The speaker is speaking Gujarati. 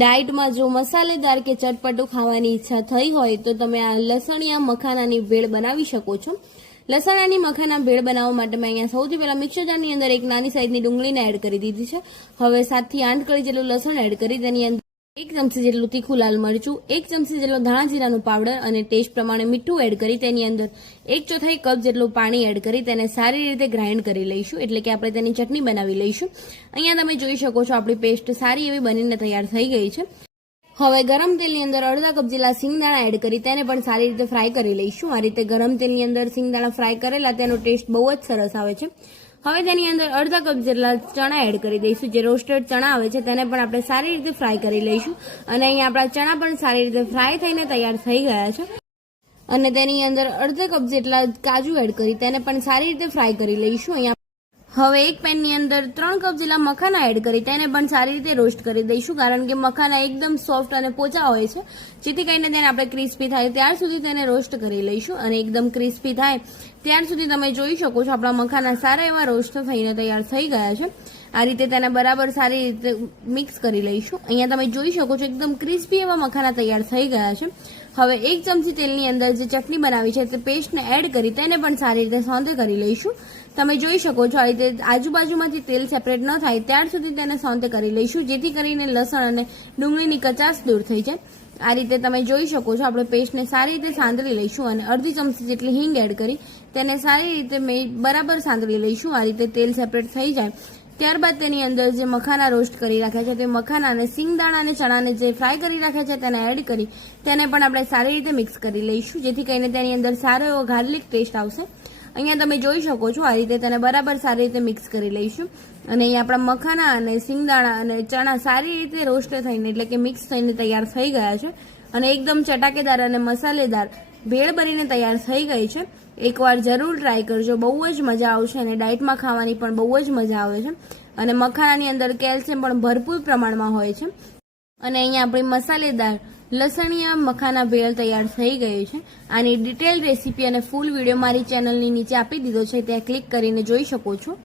ડાયટમાં જો મસાલેદાર કે ચટપટું ખાવાની ઈચ્છા થઈ હોય તો તમે આ લસણિયા મખાનાની ભેળ બનાવી શકો છો। લસણાની મખાના ભેળ બનાવવા માટે મેં અહીંયા સૌથી પહેલા મિક્સર જારની અંદર એક નાની સાઈઝની ડુંગળીને એડ કરી દીધી છે। હવે 7 થી 8 કળી જેટલું લસણ એડ કરી તેની અંદર 1 ચમચી જેટલું તીખું લાલ મરચું, 1 ચમચી જેટલો ધાણા જીરાનું પાવડર અને ટેસ્ટ પ્રમાણે મીઠું એડ કરી તેની અંદર 1/4 કપ જેટલું પાણી એડ કરી તેને સારી રીતે ગ્રાઇન્ડ કરી લઈશું, એટલે કે આપણે તેની ચટણી બનાવી લઈશું। અહીંયા તમે જોઈ શકો છો આપણી પેસ્ટ સારી એવી બનીને તૈયાર થઈ ગઈ છે। હવે ગરમ તેલની અંદર અડધા કપ જેટલા સિંગદાણા એડ કરી તેને પણ સારી રીતે ફ્રાય કરી લઈશું। આ રીતે ગરમ તેલની અંદર સિંગદાણા ફ્રાય કરેલા તેનો ટેસ્ટ બહુ જ સરસ આવે છે। હવે તેની અંદર અડધા કપ જેટલા ચણા એડ કરી દઈશું, જે રોસ્ટેડ ચણા આવે છે તેને પણ આપણે સારી રીતે ફ્રાય કરી લઈશું। અને અહીંયા આપણા ચણા પણ સારી રીતે ફ્રાય થઈને તૈયાર થઈ ગયા છે। અને તેની અંદર અડધા કપ જેટલા કાજુ એડ કરી તેને પણ સારી રીતે ફ્રાય કરી લઈશું। અહીંયા હવે એક પેનની અંદર 3 કપ જેટલા મખાના એડ કરી તેને પણ સારી રીતે રોસ્ટ કરી દઈશું, કારણ કે મખાના એકદમ સોફ્ટ અને પોચા હોય છે, જેથી કરીને તેને આપણે ક્રિસ્પી થાય ત્યાર સુધી તેને રોસ્ટ કરી લઈશું। અને એકદમ ક્રિસ્પી થાય ત્યાર સુધી તમે જોઈ શકો છો આપણા મખાના સારા એવા રોસ્ટ થઈને તૈયાર થઈ ગયા છે। આ રીતે તેને બરાબર સારી રીતે મિક્સ કરી લઈશું। અહીંયા તમે જોઈ શકો છો એકદમ ક્રિસ્પી એવા મખાના તૈયાર થઈ ગયા છે। હવે 1 ચમચી તેલની અંદર જે ચટણી બનાવી છે તે પેસ્ટને એડ કરી તેને પણ સારી રીતે સોંધે કરી લઈશું। તમે જોઈ શકો છો આ રીતે આજુબાજુમાંથી તેલ સેપરેટ ન થાય ત્યાર સુધી તેને સોંધે કરી લઈશું, જેથી કરીને લસણ અને ડુંગળીની કચાશ દૂર થઈ જાય। આ રીતે તમે જોઈ શકો છો આપણે પેસ્ટને સારી રીતે સાંતળી લઈશું અને અડધી ચમચી જેટલી હિંગ એડ કરી તેને સારી રીતે બરાબર સાંતળી લઈશું। આ રીતે તેલ સેપરેટ થઈ જાય ત્યારબાદ તેની અંદર જે મખાના રોસ્ટ કરી રાખ્યા છે તે મખાના અને સિંગદાણા અને ચણાને જે ફ્રાય કરી રાખ્યા છે તેને એડ કરી તેને પણ આપણે સારી રીતે મિક્સ કરી લઈશું, જેથી કરીને તેની અંદર સારો એવો ગાર્લિક ટેસ્ટ આવશે। અહીંયા તમે જોઈ શકો છો આ રીતે તેને બરાબર સારી રીતે મિક્સ કરી લઈશું। અને અહીંયા આપણા મખાના અને સિંગદાણા અને ચણા સારી રીતે રોસ્ટ થઈને એટલે કે મિક્સ થઈને તૈયાર થઈ ગયા છે અને એકદમ ચટાકેદાર અને મસાલેદાર ભેળ બનીને તૈયાર થઈ ગઈ છે। એકવાર જરૂર ટ્રાય કરજો, બહુ જ મજા આવશે અને ડાયટમાં ખાવાની પણ બહુ જ મજા આવે છે। અને મખાનાની અંદર કેલ્શિયમ પણ ભરપૂર પ્રમાણમાં હોય છે। અને અહીંયા આપણી મસાલેદાર લસણિયા મખાના ભેળ તૈયાર થઈ ગઈ છે। આની ડિટેલ રેસીપી અને ફૂલ વિડીયો મારી ચેનલની નીચે આપી દીધો છે, ત્યાં ક્લિક કરીને જોઈ શકો છો।